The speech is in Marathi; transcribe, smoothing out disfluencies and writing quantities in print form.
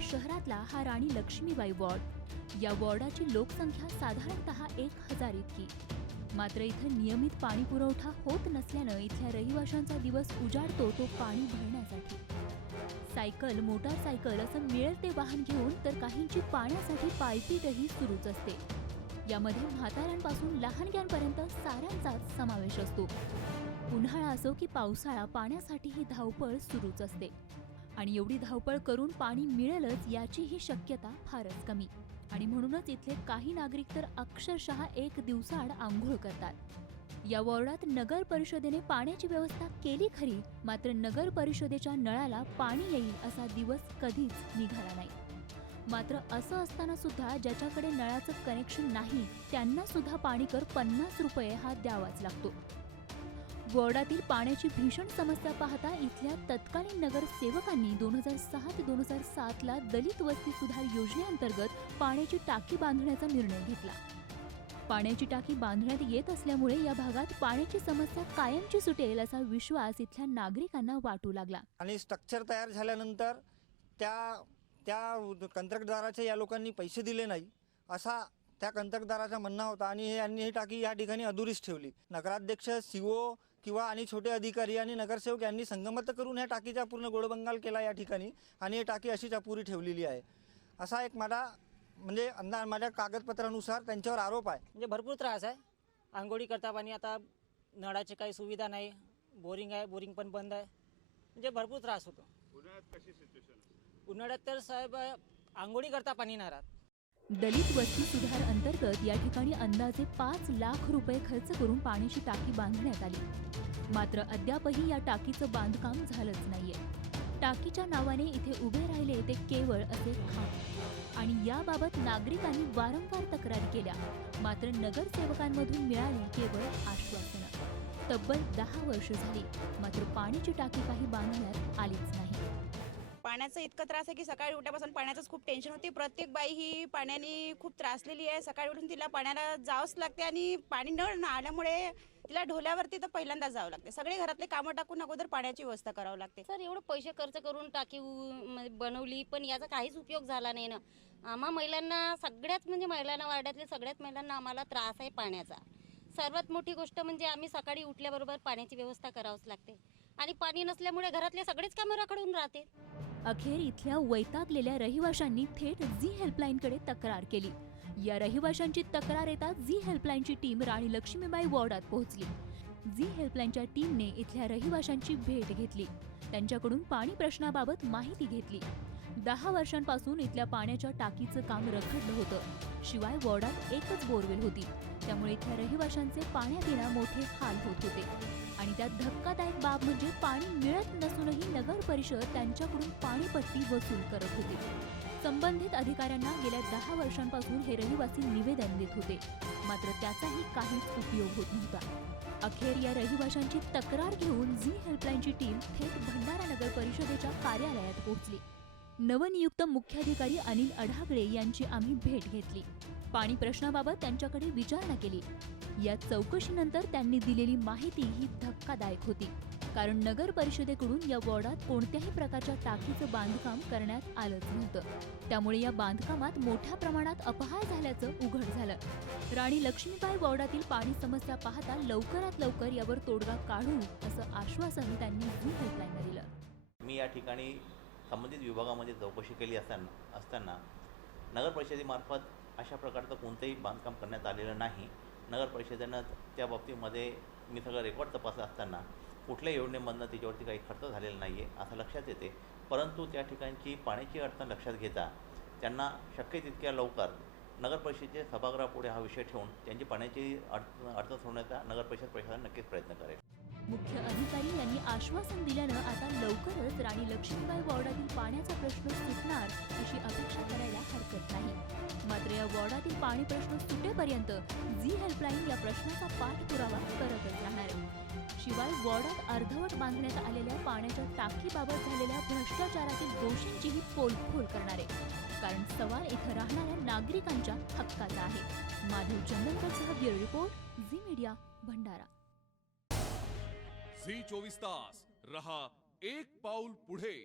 शहरातला हा राणी लक्ष्मीबाई वॉर्ड। या वॉर्डाची लोकसंख्या साधारणतः 1000 इतकी। मात्र इथे नियमित पाणी पुरवठा होत नसल्यानं इथल्या रहिवाशांचा दिवस उजाडतो तो पाणी भरण्यासाठी। सायकल, मोटारसायकल असं मिळेल ते वाहन घेऊन तर काहींची पाण्यासाठी पायपीटही सुरूच असते। यामध्ये म्हाताऱ्यांपासून लहानग्यांपर्यंत साऱ्यांचाच समावेश असतो। उन्हाळा असो की पावसाळा, पाण्यासाठी ही धावपळ सुरूच असते आणि एवढी धावपळ करून पाणी मिळेलच याची ही शक्यता फारच कमी। आणि म्हणूनच इथले काही नागरिक तर अक्षरशः एक दिवसाआड आंघोळ करतात। या वॉर्डात नगर परिषदेने पाण्याची व्यवस्था केली खरी, मात्र नगर परिषदेच्या नळाला पाणी येईल असा दिवस कधीच निघाला नाही। मात्र असं असताना सुद्धा ज्याच्याकडे नळाचं कनेक्शन नाही त्यांना सुद्धा पाणी कर 50 रुपये हा द्यावाच लागतो। वॉर्डातील पाण्याची भीषण समस्या पाहता इथल्या तत्कालीन नगरसेवकांनी 2006 ते 2007 ला दलित वस्ती सुधार योजनेअंतर्गत पाण्याची टाकी बांधण्याचा निर्णय घेतला। पाण्याची टाकी बांधण्यात येत असल्यामुळे या भागात पाण्याची समस्या कायमची सुटेल असा विश्वास इथल्या नागरिकांना वाटू लागला। आणि स्ट्रक्चर तयार झाल्यानंतर त्या कंत्राटदाराचे या लोकांनी पैसे दिले नाही असा त्या कंत्राटदाराचा म्हणणं होता आणि यांनी ही टाकी या ठिकाणी अधुरीच ठेवली। नगराध्यक्ष, सीओ किंवा आणि छोटे अधिकारी आणि नगरसेवक यांनी संगमत करून ह्या टाकीचा पूर्ण गोळबंगाल केला या ठिकाणी आणि ही टाकी अशीच अपुरी ठेवलेली आहे असा एक माझ्या कागदपत्रानुसार त्यांच्यावर आरोप आहे। म्हणजे भरपूर त्रास आहे। आंघोळी करता पाणी आता नळाची काही सुविधा नाही, बोरिंग आहे, बोरिंग पण बंद आहे, म्हणजे भरपूर त्रास होतो। उन्हाळ्यात कशी सिच्युएशन? उन्हाळ्यात तर साहेब आंघोळी करता पाणी नाही राहत। दलित वस्ती सुधार अंतर्गत या ठिकाणी अंदाजे 5 लाख रुपये खर्च करून पाण्याची टाकी बांधण्यात आली। मात्र अद्यापही या टाकीचं बांधकाम झालंच नाहीये। टाकीच्या नावाने इथे उभे राहिले ते केवळ असे खांब आणि याबाबत नागरिकांनी वारंवार तक्रारी केल्या, मात्र नगरसेवकांमधून मिळाली केवळ आश्वासनं। तब्बल 10 वर्ष झाली, मात्र पाण्याची टाकी काही बांधण्यात आलीच नाही। पाण्याचा इतका त्रास आहे की सकाळी उठल्यापासून पाण्याचंच खूप टेन्शन होते। प्रत्येक बाई ही पाण्याने खूप त्रासलेली आहे। सकाळी उठून तिला पाण्याला जावंच लागते आणि पाणी न आल्यामुळे तिला ढोल्यावरती तर पहिल्यांदा जावं लागते। सगळे घरातले कामं टाकून अगोदर पाण्याची व्यवस्था करावं लागते। सर, एवढं पैसे खर्च करून टाकी बनवली पण याचा काहीच उपयोग झाला नाही ना। आम्हा महिलांना महिलांना वाड्यातल्या सगळ्याच महिलांना आम्हाला त्रास आहे पाण्याचा। सर्वात मोठी गोष्ट म्हणजे आम्ही सकाळी उठल्याबरोबर पाण्याची व्यवस्था करावंच लागते आणि पाणी नसल्यामुळे घरातले सगळेच कामं रखडून राहते। अखेर इथल्या वैतागलेल्या रहिवाशांनी थेट झी हेल्पलाईनकडे तक्रार केली। या रहिवाशांची तक्रार येताच झी हेल्पलाईनची टीम राणी लक्ष्मीबाई वॉर्डात पोहोचली। झी हेल्पलाईनच्या टीमने इथल्या रहिवाशांची भेट घेतली, त्यांच्याकडून पाणी प्रश्नाबाबत माहिती घेतली। 10 वर्षांपासून इथल्या पाण्याच्या टाकीचं काम रखडलं होतं। शिवाय वॉर्डात एकच बोरवेल होती, त्यामुळे इथल्या रहिवाशांचे पाण्यापिण्या मोठे हाल होत होते। आणि त्यात धक्कादायक बाब म्हणजे पाणी मिळत नसूनही नगर परिषद त्यांच्याकडून पाणीपट्टी वसूल करत होती। संबंधित अधिकाऱ्यांना गेल्या 10 वर्षांपासून हे रहिवासी निवेदन देत होते, मात्र त्याचाही काहीच उपयोग होत नव्हता। अखेर या रहिवाशांची तक्रार घेऊन झी हेल्पलाईनची टीम थेट भंडारा नगर परिषदेच्या कार्यालयात पोहोचली। नवनियुक्त मुख्याधिकारी अनिल अढागळे यांची आम्ही भेट घेतली। पाणी प्रश्नाबाबत त्यांच्याकडे विचारणा केली। या चौकशीनंतर त्यांनी दिलेली माहिती ही धक्कादायक होती, कारण नगर परिषदेकडून या वॉर्डात कोणत्याही प्रकारच्या टाकीचं बांधकाम करण्यात आलंच नव्हतं। त्यामुळे या बांधकामात मोठ्या प्रमाणात अपहार झाल्याचं उघड झालं। राणी लक्ष्मीबाई वॉर्डातील पाणी समस्या पाहता लवकरात लवकर यावर तोडगा काढू असं आश्वासन त्यांनी झी हेल्पलाईनला दिलं। मी या ठिकाणी संबंधित विभागामध्ये चौकशी केली असताना नगर परिषदेमार्फत अशा प्रकारचं कोणतंही बांधकाम करण्यात आलेलं नाही। नगर परिषदेनं त्या बाबतीमध्ये मी सगळं रेकॉर्ड तपासत असताना कुठल्या योजनेमधनं त्याच्यावरती काही खर्च झालेला नाही आहे असं लक्षात येते। परंतु त्या ठिकाणची पाण्याची अडचण लक्षात घेता त्यांना शक्य तितक्या लवकर नगर परिषदेच्या सभागृहापुढे हा विषय ठेवून त्यांची पाण्याची अडचण सोडवण्याचा नगर परिषद प्रशासन नक्कीच प्रयत्न करेल। मुख्य अधिकारी यांनी आश्वासन दिल्यानं आता लवकरच राणी लक्ष्मीबाई वॉर्डातील पाण्याचा प्रश्न सुटणार अशी अपेक्षा करायला हरकत नाही। मात्र या वॉर्डातील पाणी प्रश्न सुटेपर्यंत झी हेल्पलाईन या प्रश्नाचा पाठपुरावा करतच राहणार आहे। शिवाय वॉर्डात अर्धवट बांधण्यात आलेल्या पाण्याच्या टाकीबाबत झालेल्या भ्रष्टाचारातील दोषींचीही पोलखोल करणार आहे, कारण सवाल इथं राहणाऱ्या नागरिकांच्या हक्काचा आहे। माधव चंदनकरसह bureau report, Zee Media, Bhandara. Zee 24 तास रहा एक पाऊल पुढे।